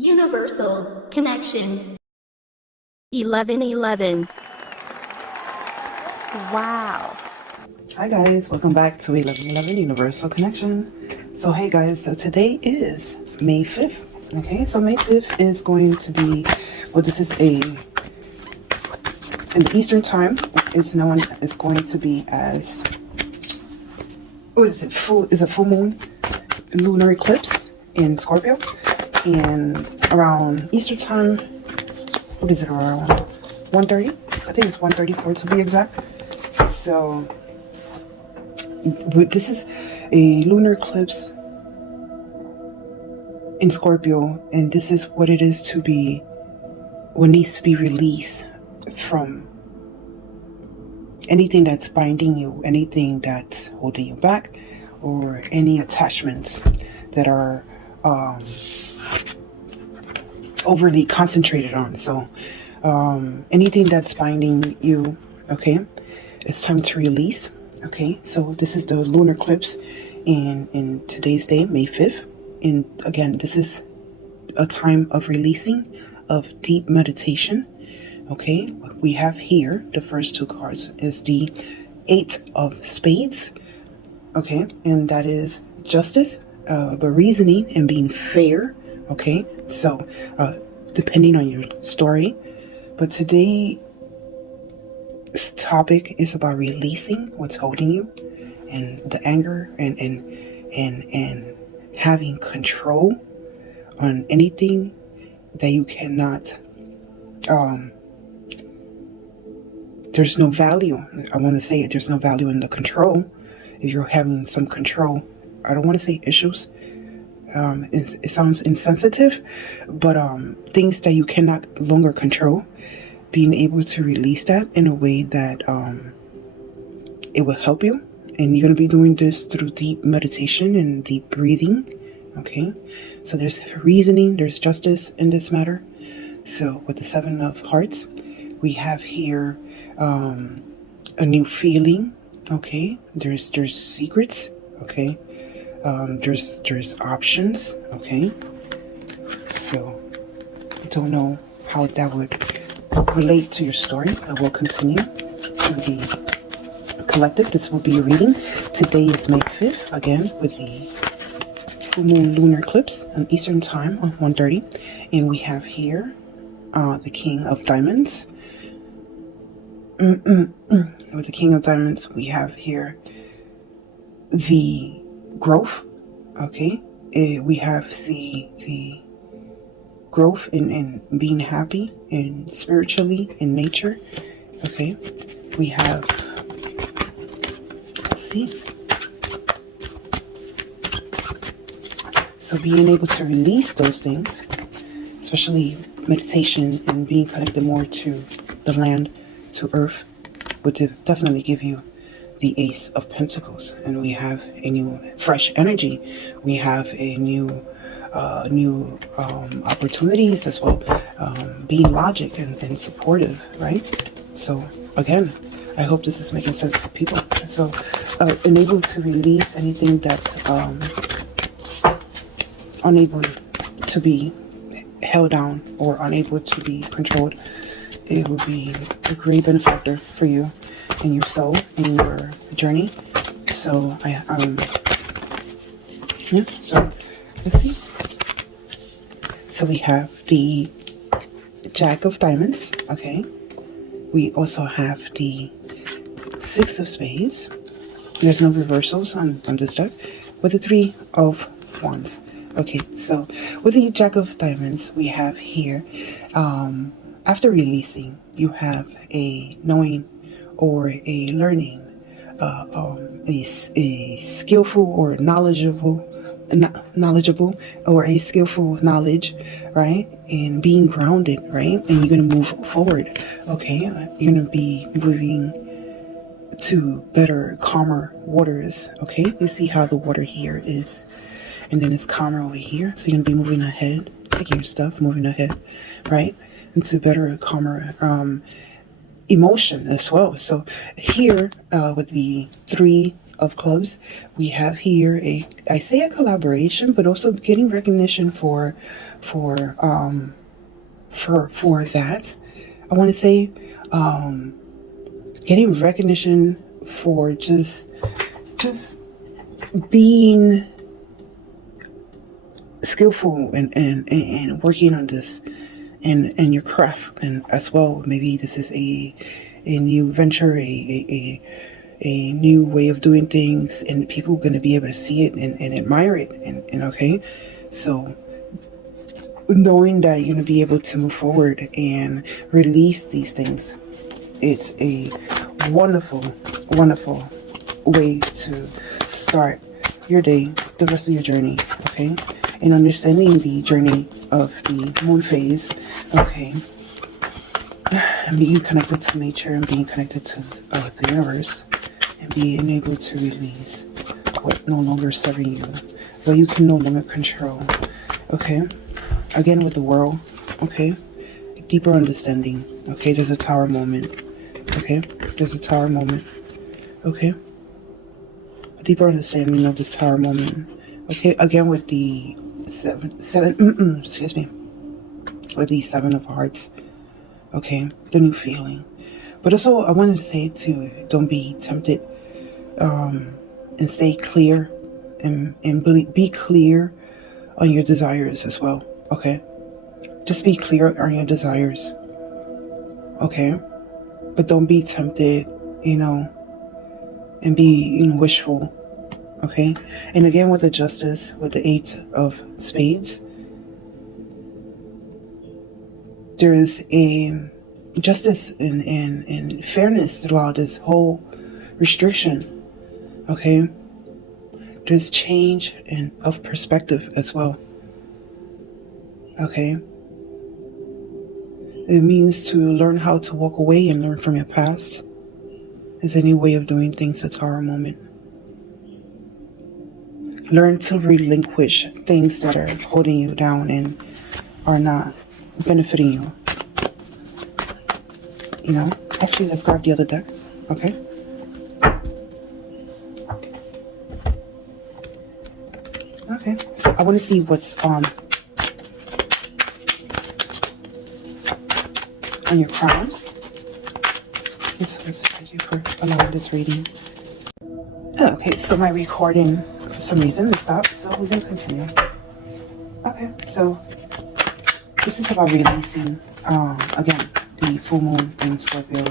Universal connection. 1111. Wow. Hi guys, welcome back to 1111 Universal Connection. So hey guys, so today is May 5th. Okay, so May 5th is going to be, well, this is in the Eastern time, it's known, it's going to be as, what is it, full moon, lunar eclipse in Scorpio. And around Eastern time, what is it, around 1:30? I think it's 1:34 to be exact. So this is a lunar eclipse in Scorpio, and this is what it is to be, what needs to be released from anything that's binding you, anything that's holding you back, or any attachments that are overly concentrated on. So anything that's binding you, okay, it's time to release. Okay, so this is the lunar eclipse in today's day, May 5th. And again, this is a time of releasing, of deep meditation. Okay, what we have here, the first two cards, is the Eight of Spades. Okay, and that is justice, but reasoning and being fair. Okay, so depending on your story, but today's topic is about releasing what's holding you, and the anger, and having control on anything that you cannot. There's no value. I want to say it. There's no value in the control. If you're having some control, I don't want to say issues. It sounds insensitive, but things that you cannot longer control, being able to release that in a way that it will help you. And you're going to be doing this through deep meditation and deep breathing. Okay, so there's reasoning, there's justice in this matter. So with the Seven of Hearts, we have here a new feeling. Okay, there's secrets. Okay, there's options. Okay, so I don't know how that would relate to your story. I will continue to be collective. This will be a reading. Today is May 5th, again with the full moon lunar eclipse on Eastern time on 1:30, and we have here the King of Diamonds. With the King of Diamonds, we have here the growth. Okay, we have the growth in being happy and spiritually in nature. Okay, we have, let's see, so being able to release those things, especially meditation and being connected more to the land, to earth, would definitely give you the Ace of Pentacles. And we have a new fresh energy. We have a new opportunities as well, being logic and supportive, right? So again, I hope this is making sense to people. So unable to release anything that's unable to be held down or unable to be controlled, it will be a great benefactor for you in your soul, in your journey. So yeah, so let's see. So we have the Jack of Diamonds. Okay, we also have the Six of Spades. There's no reversals on this deck. With the Three of Wands. Okay, so with the Jack of Diamonds, we have here, after releasing, you have a knowing or a learning, a skillful or knowledgeable or a skillful knowledge, right? And being grounded, right? And you're going to move forward. Okay, you're going to be moving to better, calmer waters. Okay, you see how the water here is, and then it's calmer over here. So you're going to be moving ahead, taking your stuff, moving ahead, right? Into better, calmer emotion as well. So here with the Three of Clubs, we have here I say a collaboration, but also getting recognition for that. I want to say getting recognition for just being skillful and working on this and your craft, and as well, maybe this is a new venture, a new way of doing things, and people are going to be able to see it and admire it, and okay, so knowing that you're going to be able to move forward and release these things, it's a wonderful way to start your day, the rest of your journey, okay? And understanding the journey of the moon phase, okay? And being connected to nature and being connected to the universe, and being able to release what no longer serving you, what you can no longer control, okay? Again, with the world, okay? Deeper understanding, okay? There's a tower moment, okay? There's a tower moment, okay? A deeper understanding of this tower moment, okay? Again, with the excuse me, with the Seven of Hearts, okay? The new feeling. But also, I wanted to say too, don't be tempted, and stay clear, and be clear on your desires as well, okay? Just be clear on your desires, okay? But don't be tempted, and be wishful, okay? And again, with the Justice, with the Eight of Spades, there is a justice and fairness throughout this whole restriction, okay? There's change of perspective as well, okay? It means to learn how to walk away and learn from your past. Is a new way of doing things, a Tower moment. Learn to relinquish things that are holding you down and are not benefiting you. Actually, let's grab the other deck, okay? Okay, so I want to see what's on your crown. Yes, thank you for allowing this reading. Okay, so my recording, for some reason, stopped, so we're going to continue. Okay, so this is about releasing, again, the full moon in Scorpio,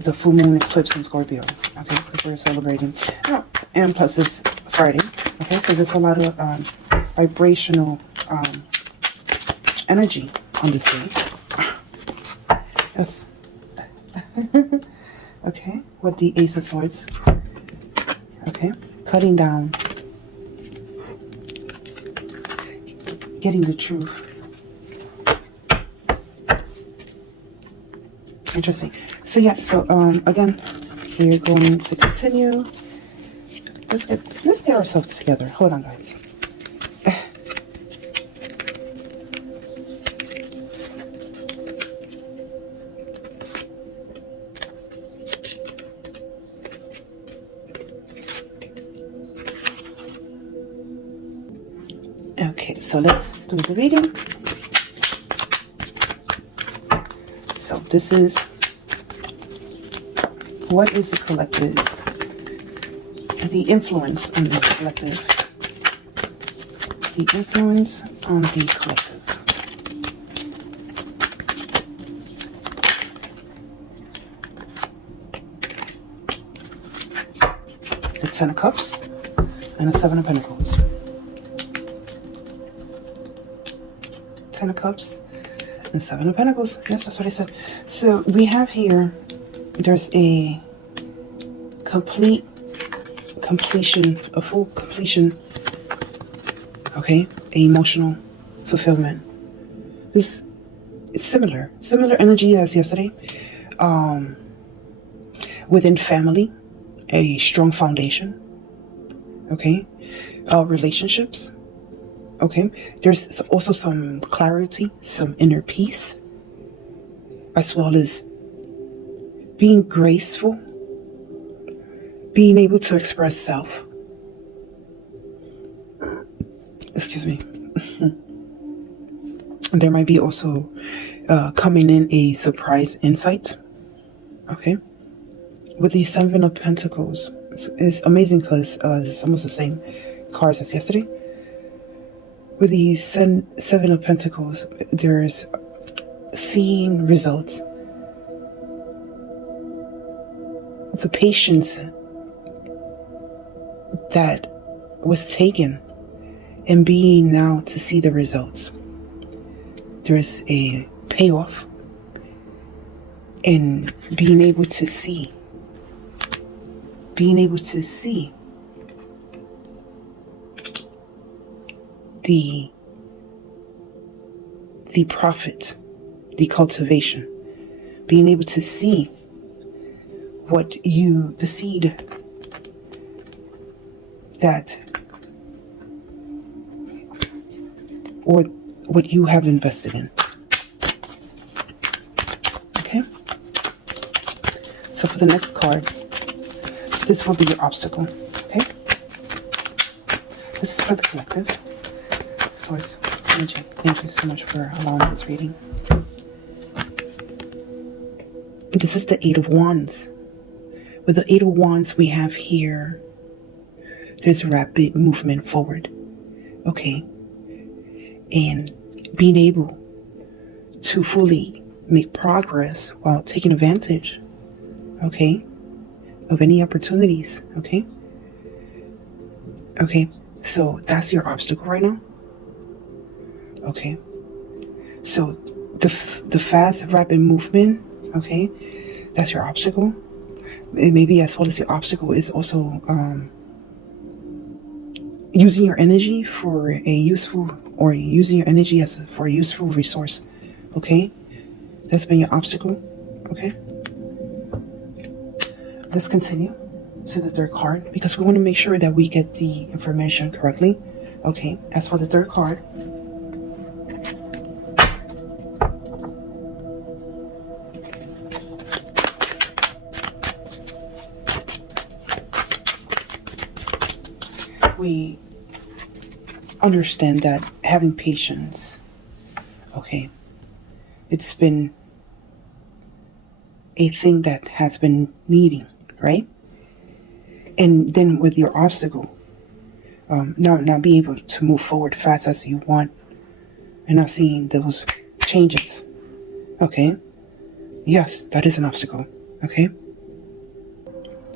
the full moon eclipse in Scorpio, okay, because we're celebrating. Oh, and plus it's Friday, okay, so there's a lot of vibrational energy on this day. Yes. Okay, with the Ace of Swords. Okay, cutting down, getting the truth. Interesting. So yeah, so again, we're going to continue. Let's get ourselves together. Hold on, guys. Okay, so let's do the reading. So this is, what is the collective? The influence on the collective. The influence on the collective. The Ten of Cups and the Seven of Pentacles. Ten of Cups and Seven of Pentacles. Yes, that's what I said. So we have here, there's a completion, a full completion, okay, emotional fulfillment. This, it's similar energy as yesterday. Within family, a strong foundation, okay, relationships, okay, there's also some clarity, some inner peace, as well as being graceful, being able to express self. Excuse me. There might be also coming in a surprise insight. Okay. With the Seven of Pentacles, it's amazing because it's almost the same cards as yesterday. With the Seven of Pentacles, there's seeing results. The patience that was taken and being now to see the results. There's a payoff in being able to see. Being able to see the profit, the cultivation. Being able to see the seed that, or what you have invested in. Okay? So for the next card, this will be your obstacle. Okay? This is for the collective. Source energy. Thank you so much for allowing this reading. This is the Eight of Wands. With the Eight of Wands we have here, there's rapid movement forward. Okay? And being able to fully make progress while taking advantage, okay, of any opportunities, okay? Okay, so that's your obstacle right now. Okay, so the fast, rapid movement, okay, that's your obstacle. And maybe as well as your obstacle is also using your energy for a useful, or using your energy for a useful resource, okay? That's been your obstacle, okay? Let's continue to the third card because we want to make sure that we get the information correctly. Okay, as for the third card, we understand that having patience, okay, it's been a thing that has been needing, right? And then with your obstacle, not being able to move forward fast as you want and not seeing those changes, okay? Yes, that is an obstacle, okay?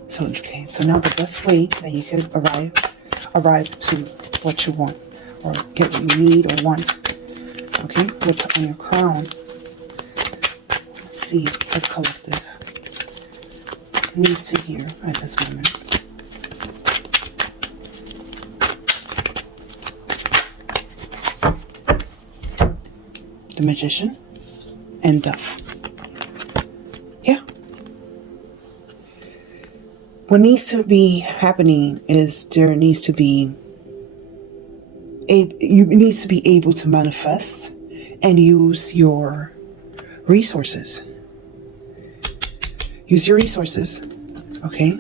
So now the best way that you can arrive to what you want, or get what you need or want, okay? What's on your crown? Let's see what collective needs to hear at this moment. The Magician and Dove. Yeah. What needs to be happening is there needs to be you need to be able to manifest and use your resources. Use your resources, okay?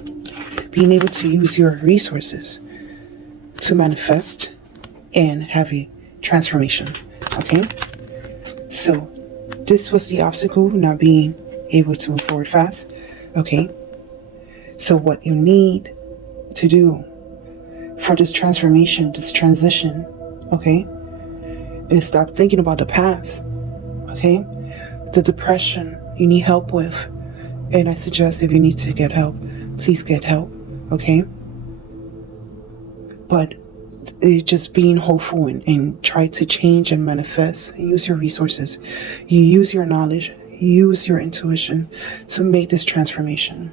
Being able to use your resources to manifest and have a transformation, okay? So this was the obstacle, not being able to move forward fast, okay? So what you need to do for this transformation, this transition, okay, is stop thinking about the past, okay? The depression you need help with. And I suggest if you need to get help, please get help, okay? But it's just being hopeful and try to change and manifest. Use your resources. You use your knowledge. Use your intuition to make this transformation.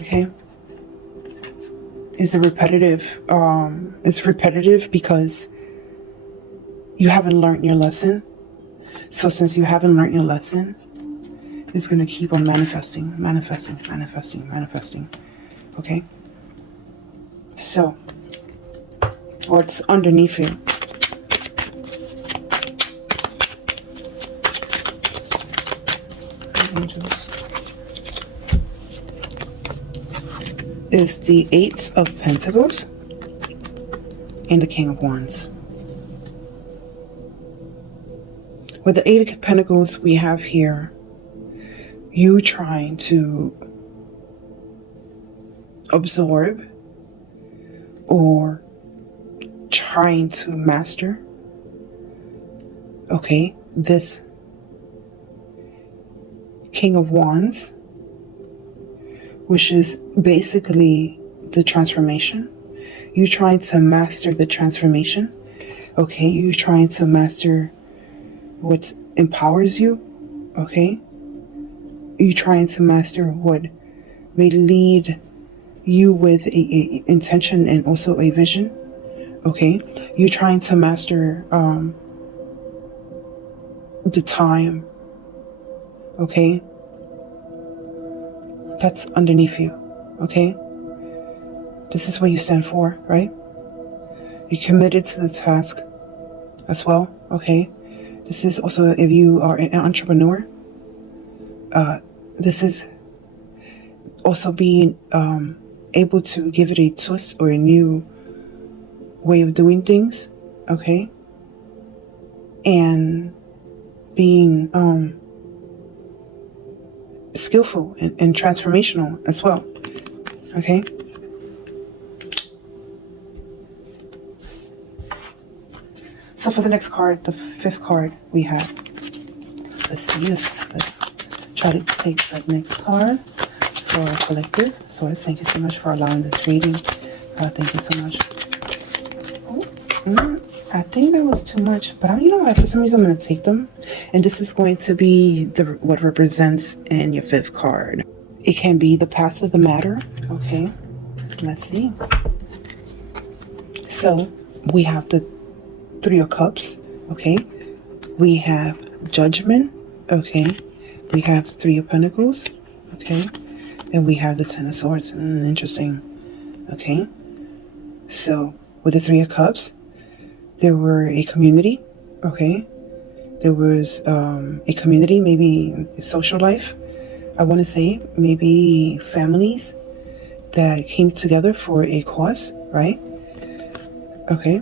Okay? It's repetitive. It's repetitive because you haven't learned your lesson. So since you haven't learned your lesson, it's going to keep on manifesting. Okay? So, what's underneath it? Angels. is the Eight of Pentacles and the King of Wands. With the Eight of Pentacles, we have here you trying to absorb or trying to master, okay, this King of Wands, which is basically the transformation. You trying to master the transformation, okay? You trying to master what empowers you, okay? You trying to master what may lead you with a intention and also a vision, okay? You trying to master the time, okay? That's underneath you, okay? This is what you stand for, right? You're committed to the task as well, okay? This is also, if you are an entrepreneur, this is also being able to give it a twist or a new way of doing things, okay? And being skillful and transformational as well, okay? So for the next card, the fifth card we have, let's see this. Let's try to take that next card for collective. So thank you so much for allowing this reading. Thank you so much. Oh, I think that was too much, but you know what? For some reason, I'm going to take them, and this is going to be what represents in your fifth card. It can be the past of the matter. Okay, let's see. So we have the Three of Cups. Okay, we have Judgment. Okay, we have the Three of Pentacles. Okay, and we have the Ten of Swords. Interesting. Okay, so with the Three of Cups, there were a community. Okay, there was a community, maybe social life, I want to say, maybe families that came together for a cause, right? Okay.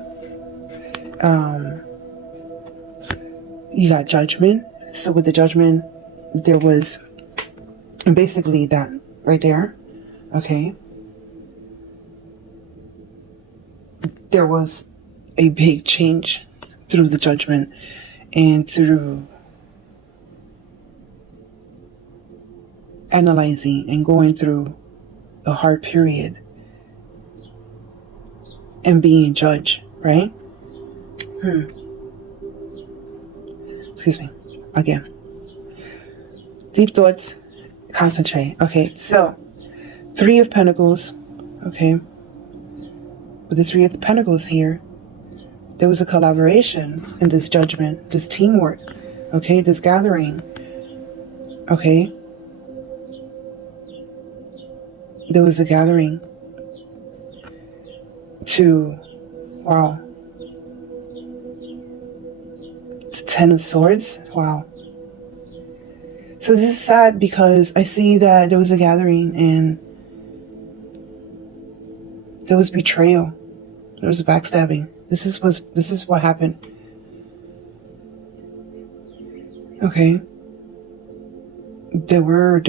You got Judgment. So with the Judgment, there was basically that right there. Okay. There was a big change through the Judgment and through analyzing and going through a hard period and being judged, right? Excuse me. Again. Deep thoughts. Concentrate. Okay, so Three of Pentacles. Okay. With the Three of Pentacles here, there was a collaboration in this Judgment, this teamwork. Okay, this gathering. Okay. There was a gathering to, wow. It's Ten of Swords. Wow. So this is sad because I see that there was a gathering and there was betrayal. There was backstabbing. This is what happened. Okay. There were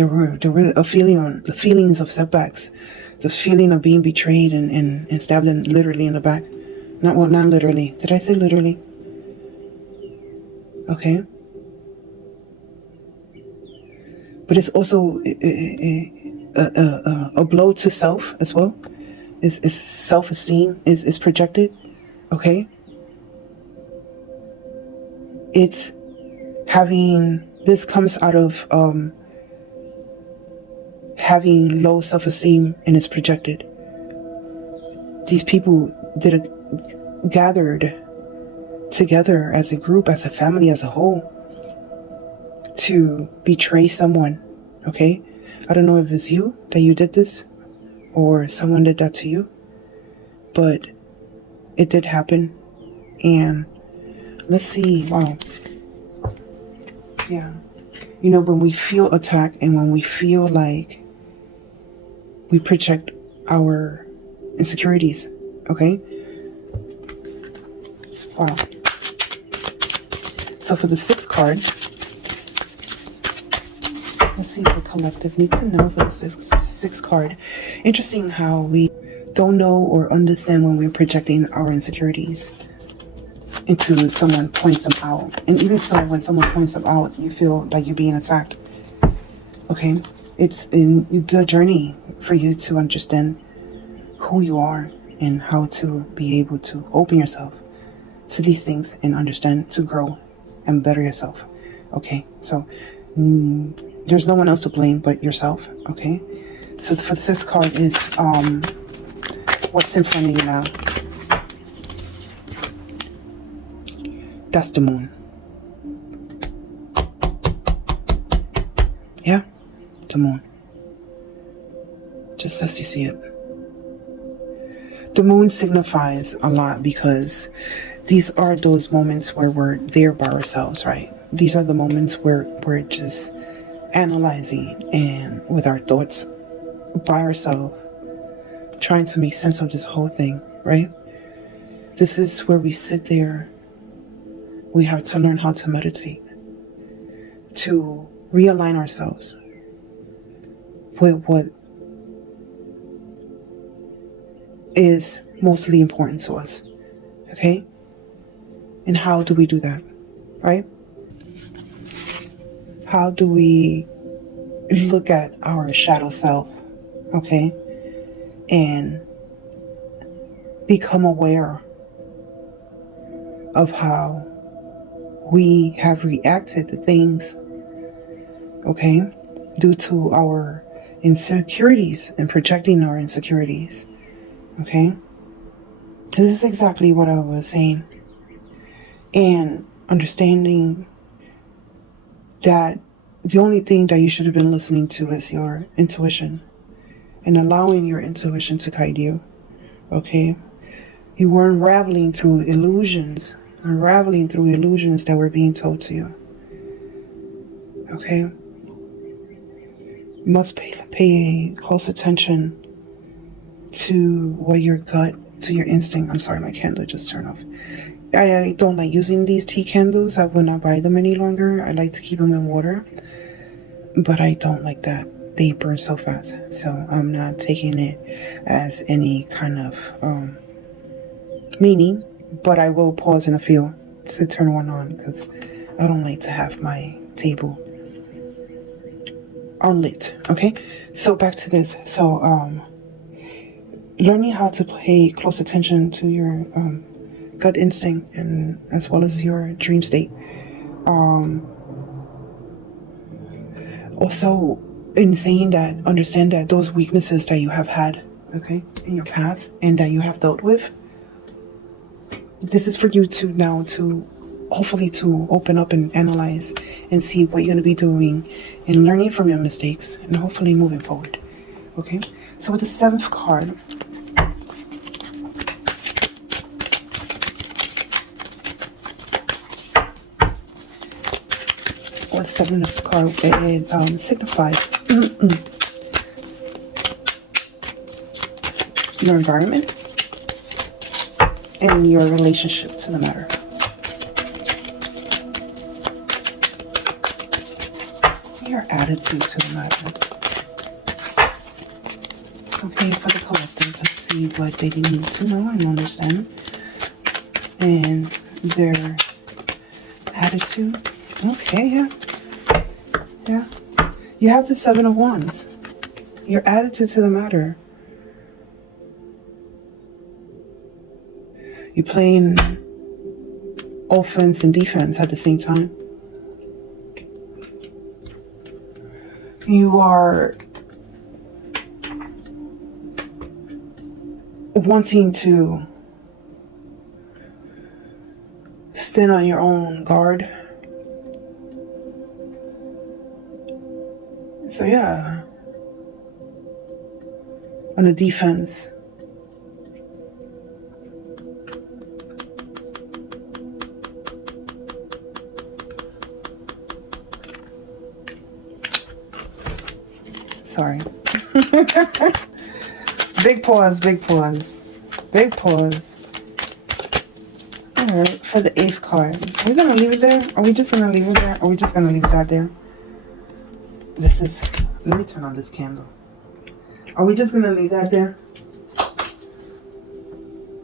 a feeling, the feelings of setbacks, the feeling of being betrayed and stabbed literally in the back. Not literally. Did I say literally? Okay. But it's also a blow to self as well. Is self-esteem is projected. Okay. It's having, this comes out of having low self-esteem and it's projected. These people gathered together as a group, as a family, as a whole, to betray someone. Okay, I don't know if it's you that you did this or someone did that to you, but it did happen. And let's see. Wow. Yeah, you know, when we feel attacked and when we feel like we project our insecurities. Okay? Wow. So for the 6th card, let's see what the collective needs to know for the sixth card. Interesting how we don't know or understand when we're projecting our insecurities into someone points them out. And even so, when someone points them out, you feel like you're being attacked. Okay? It's in the journey for you to understand who you are and how to be able to open yourself to these things and understand to grow and better yourself. Okay? So, there's no one else to blame but yourself. Okay? So for the 6th card is what's in front of you now. That's the moon. Yeah, the moon. Just as you see it. The moon signifies a lot because these are those moments where we're there by ourselves, right? These are the moments where we're just analyzing and with our thoughts by ourselves, trying to make sense of this whole thing, right? This is where we sit there. We have to learn how to meditate, to realign ourselves with what is mostly important to us, okay? And how do we do that, right? How do we look at our shadow self, okay? And become aware of how we have reacted to things, okay, due to our insecurities and projecting our insecurities, okay? This is exactly what I was saying. And understanding that the only thing that you should have been listening to is your intuition and allowing your intuition to guide you, okay? You were unraveling through illusions that were being told to you. Okay? You must pay close attention to what your gut, to your instinct. I'm sorry, my candle just turned off. I don't like using these tea candles. I will not buy them any longer. I like to keep them in water. But I don't like that. They burn so fast. So I'm not taking it as any kind of meaning. But I will pause in a few to turn one on because I don't like to have my table unlit. Okay, so back to this. So learning how to pay close attention to your gut instinct and as well as your dream state. Also, in saying that, understand that those weaknesses that you have had, okay, in your past and that you have dealt with. This is for you to now to hopefully to open up and analyze and see what you're going to be doing and learning from your mistakes and hopefully moving forward. Okay, so with the 7th card, or the 7th card, it signifies your environment and your relationship to the matter. Your attitude to the matter. Okay, for the collective, let's see what they need to know and understand. And their attitude. Okay, yeah. Yeah. You have the 7 of Wands. Your attitude to the matter. You're playing offense and defense at the same time. You are wanting to stand on your own guard. So yeah, on the defense. Sorry. Big pause, big pause. Big pause. Alright, for the 8th card. Are we gonna leave it there? Are we just gonna leave it there? Are we just gonna leave it out there? This is, let me turn on this candle. Are we just gonna leave that there?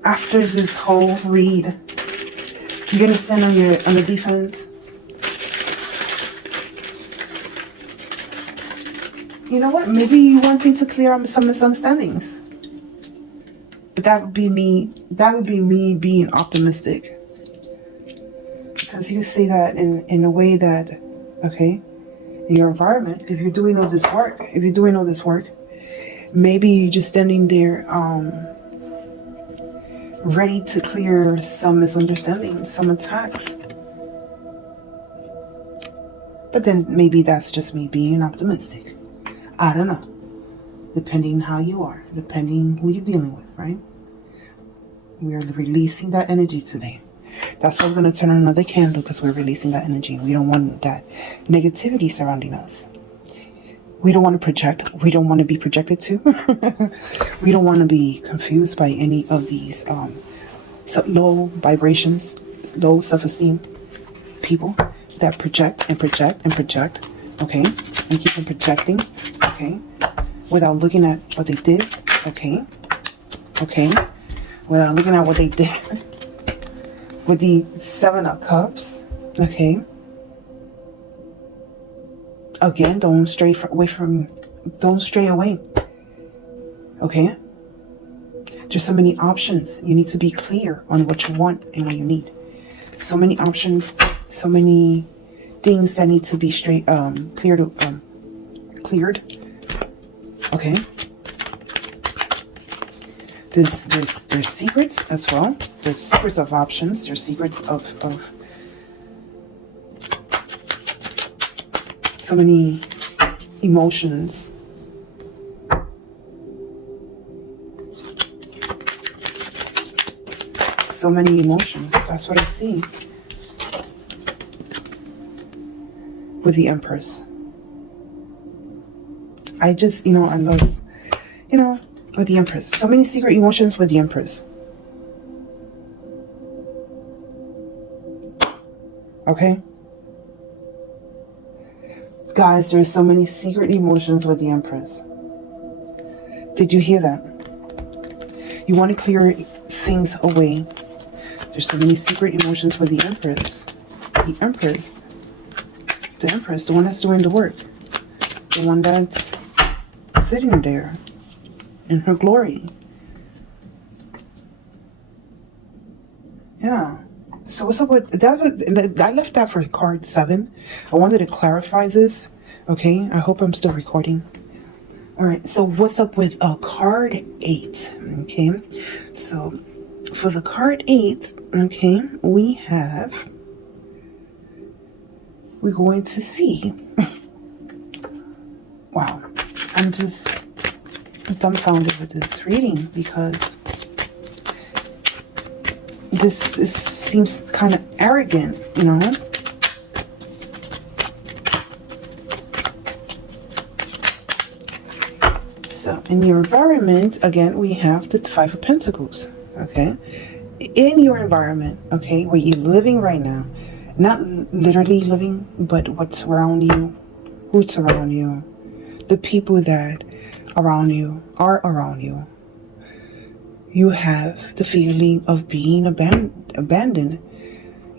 After this whole read, you're gonna stand on the defense. You know what? Maybe you wanting to clear up some misunderstandings. But that would be me. That would be me being optimistic. Because you say that in a way that, okay, in your environment, if you're doing all this work, maybe you're just standing there, ready to clear some misunderstandings, some attacks. But then maybe that's just me being optimistic. I don't know. Depending how you are, depending who you're dealing with, right? We're releasing that energy today. That's why we're going to turn on another candle, because we're releasing that energy. We don't want that negativity surrounding us. We don't want to project. We don't want to be projected to. We don't want to be confused by any of these low vibrations, low self-esteem people that project and project and project, okay? And keep on projecting, okay? Without looking at what they did, okay? Okay? Without looking at what they did with the 7 of Cups, okay? Again, don't stray away, okay? There's so many options. You need to be clear on what you want and what you need. So many options, so many things that need to be cleared. Okay. There's secrets as well. There's secrets of options. There's secrets of so many emotions. So many emotions. That's what I see with the Empress. I just, I love, with the Empress. So many secret emotions with the Empress. Okay? Guys, there's so many secret emotions with the Empress. Did you hear that? You want to clear things away. There's so many secret emotions with the Empress. The Empress. The Empress, the one that's doing the work. The one that's sitting there in her glory. Yeah. So what's up with that? I left that for card 7. I wanted to clarify this. Okay. I hope I'm still recording. All right. So what's up with card 8? Okay. So for the card 8, okay, we're going to see. Wow. I'm just dumbfounded with this reading because seems kind of arrogant, So in your environment, again, we have the 5 of Pentacles, okay? In your environment, okay, where you're living right now, not literally living, but what's around you, who's around you, the people that are around you, you have the feeling of being abandoned,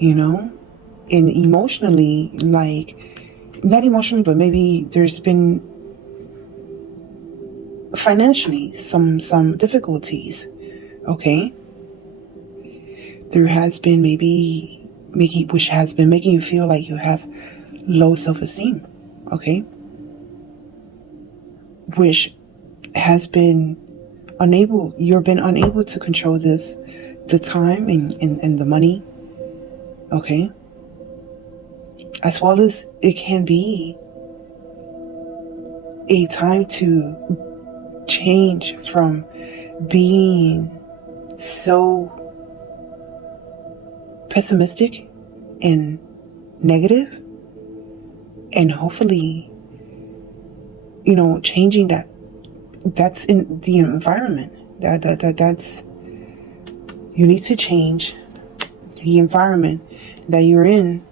and emotionally, not emotionally, but maybe there's been financially some difficulties, okay? There has been which has been making you feel like you have low self-esteem, okay? Which has been you've been unable to control the time and the money, okay? As well as it can be a time to change from being so pessimistic and negative, and hopefully, changing that, that's in the environment. That's, you need to change the environment that you're in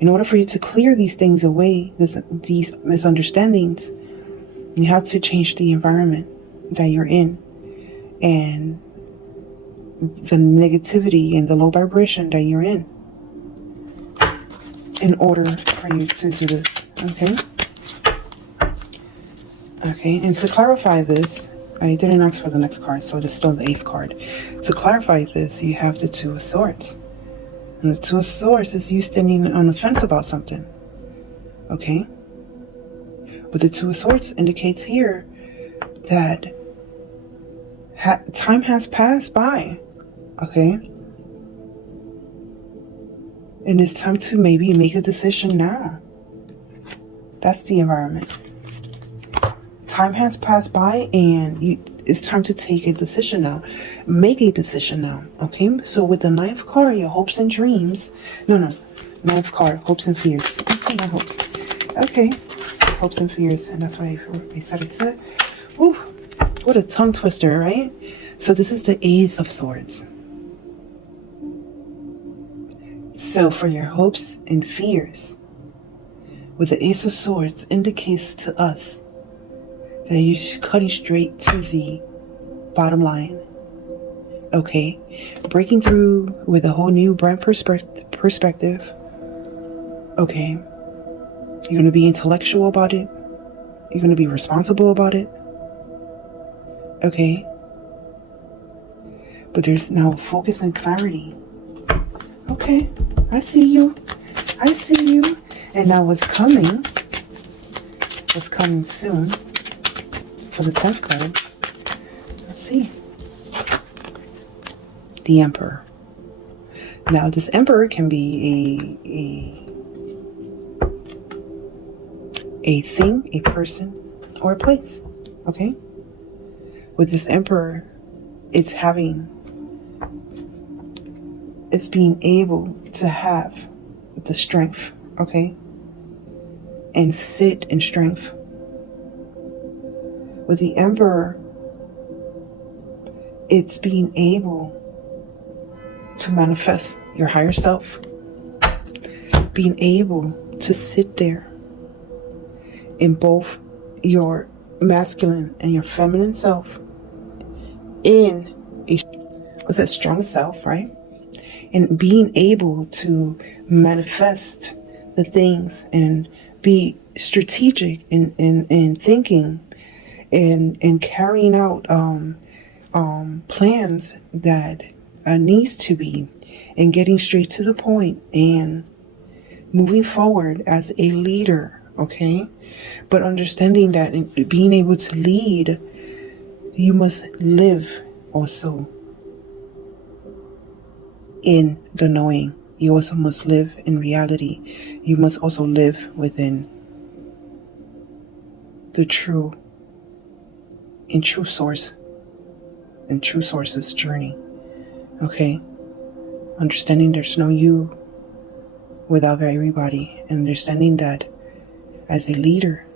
order for you to clear these things away, these misunderstandings. You have to change the environment that you're in, and the negativity and the low vibration that you're in order for you to do this. Okay, and to clarify this, I didn't ask for the next card, so it's still the 8th card. To clarify this, you have the 2 of Swords. And the 2 of Swords is you standing on the fence about something. Okay? But the 2 of Swords indicates here that time has passed by. Okay? And it's time to maybe make a decision now. That's the environment. Time has passed by, and it's time to take a decision now. Make a decision now. Okay? So with the 9th card, your hopes and dreams. No. 9th card, hopes and fears. Okay. Hopes and fears. And that's why I said it. Woo. What a tongue twister, right? So this is the Ace of Swords. So for your hopes and fears, with the Ace of Swords indicates to us that you're cutting straight to the bottom line. Okay? Breaking through with a whole new brand perspective. Okay? You're going to be intellectual about it. You're going to be responsible about it. Okay? But there's now focus and clarity. Okay? I see you. I see you. And now what's coming soon for the 10th card. Let's see. The Emperor. Now this Emperor can be a thing, a person, or a place. Okay? With this Emperor, it's being able to have the strength, okay? And sit in strength. With the Emperor, it's being able to manifest your higher self. Being able to sit there in both your masculine and your feminine self in a strong self, right? And being able to manifest the things and be strategic in thinking and carrying out plans that needs to be, and getting straight to the point and moving forward as a leader, okay? But understanding that in being able to lead, you must live also in the knowing. You also must live in reality. You must also live within the true source, and true source's journey. Okay? Understanding there's no you without everybody, and understanding that as a leader,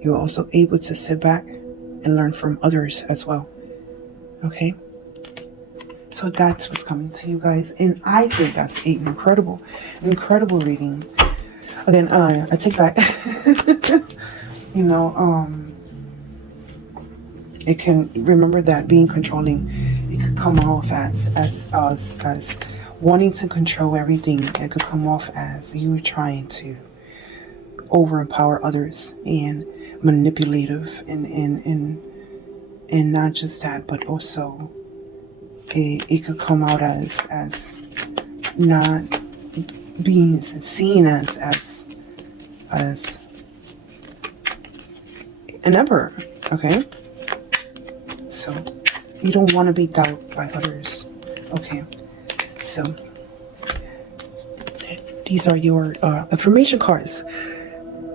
you're also able to sit back and learn from others as well. Okay? So that's what's coming to you guys, and I think that's an incredible reading. Again, I take back. It can, remember that being controlling, it could come off as wanting to control everything. It could come off as you trying to over-empower others and manipulative, and not just that, but also it could come out as not being seen as an emperor. Okay, so you don't want to be doubted by others. Okay, so these are your affirmation cards.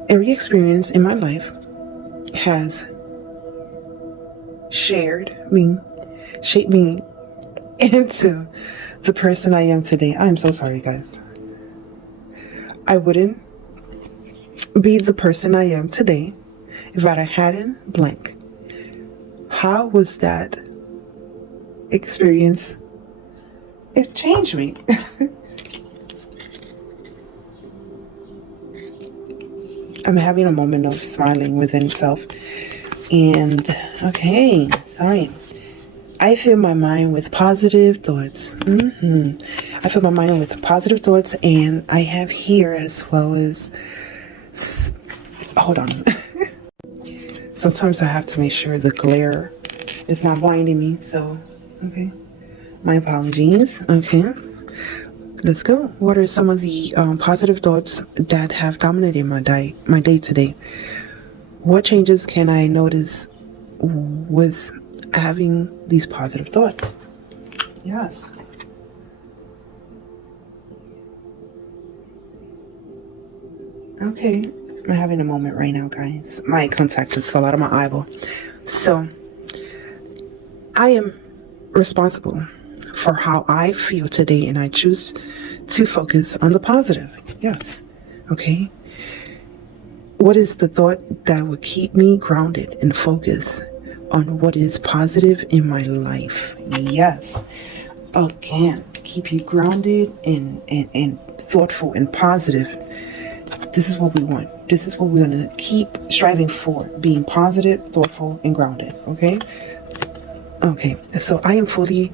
Every experience in my life has shaped me into the person I am today. I'm so sorry, guys. I wouldn't be the person I am today if I hadn't blank. how was that experience? It changed me. I'm having a moment of smiling within self. And, okay, sorry. I fill my mind with positive thoughts. I fill my mind with positive thoughts, and I have here as well as... Hold on. Sometimes I have to make sure the glare is not blinding me, so, okay. My apologies. Okay. Let's go. What are some of the positive thoughts that have dominated my day today? What changes can I notice with having these positive thoughts? Yes. Okay. I'm having a moment right now, guys. My contact just fell out of my eyeball. So, I am responsible for how I feel today, and I choose to focus on the positive. Yes. Okay. What is the thought that will keep me grounded and focused on what is positive in my life? Yes. Again, keep you grounded and thoughtful and positive. This is what we want. This is what we're going to keep striving for. Being positive, thoughtful, and grounded. Okay? Okay. So I am fully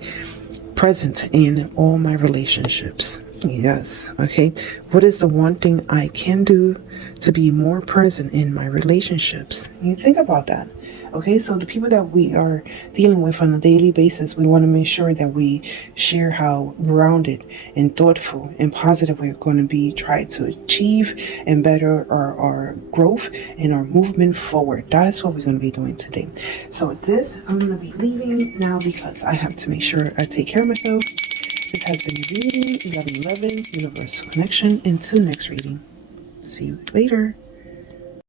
present in all my relationships. Yes. Okay. What is the one thing I can do to be more present in my relationships? You think about that. Okay. So the people that we are dealing with on a daily basis, we want to make sure that we share how grounded and thoughtful and positive we're going to be, try to achieve and better our growth and our movement forward. That's what we're going to be doing today. So with this, I'm going to be leaving now because I have to make sure I take care of myself. This has been reading 1111 Universal Connection. Until next reading. See you later.